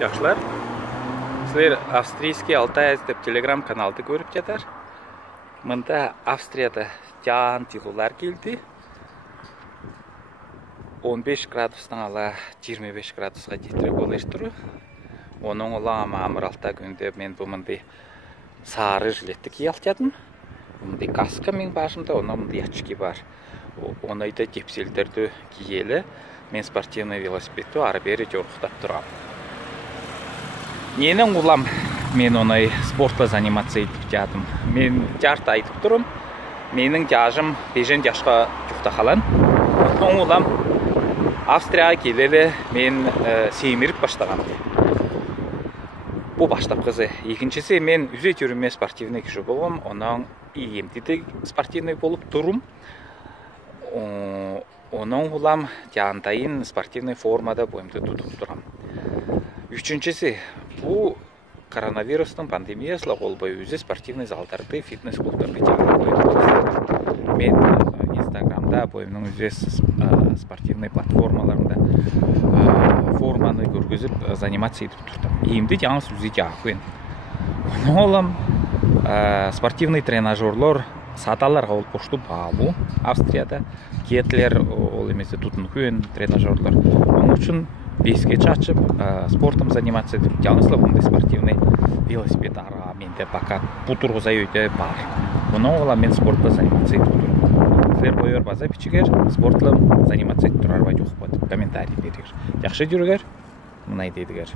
Жақшылар, сіздер австрийский Алтай деп телеграм каналды көріп жатар. Мында Австрияда жан жылулар келді. 15 градустан ала 25 градусқа жетірі болыш тұру. Оның ола мамыралта күнде мен бұл мындай сары жилетті кей алтядым. Мындай каска мен башымда, оны мындай ячки бар. Онайда кепселдерді киелі. Мен спортивный велосипедті ары бері жорықтап тұрам. Ненің улам мен онай спортла заниматься етіп жадым. Мен жарты айтып тұрым. Менің жажым 5 жашқа жүқта қалан. Оның улам Австрияға келелі мен сеймеріп баштағам. Бұл баштап қызы. Екіншісі мен үзе жүріме спортивный кіші болғым. Оның емдеді спортивный болып тұрым. Оның улам жандайын спортивный формада бойымды тұтып тұрам. Үшіншісі, бұл коронавирустың пандемиясыла қолбай өзі спортивный залдарды, фитнес-клубтарды жаға қойды. Мен инстаграмда бойымның өзі спортивный платформаларында форманы көргізіп занимация етіп тұрдым. Емді жаңыз өзі жаға қойын. Оның олам спортивный тренажерлар саталарға ол қошты бабу Австрияда. Кетлер ол емесі тұтын күйен тренажерлар. Оның үшін беске чачып, спортом заниматься етіп, жаңызла бұндай спортивный велосипед ара менде пока бұтырғызай өйде бар. Оның ола мен спортта заниматься етіп тұрым. Сілер бойыр база пичігер, спортла заниматься етіп тұрар бай жоқ бады. Комментарий берігер. Жақшы жүрігер, мұнай дейдігер.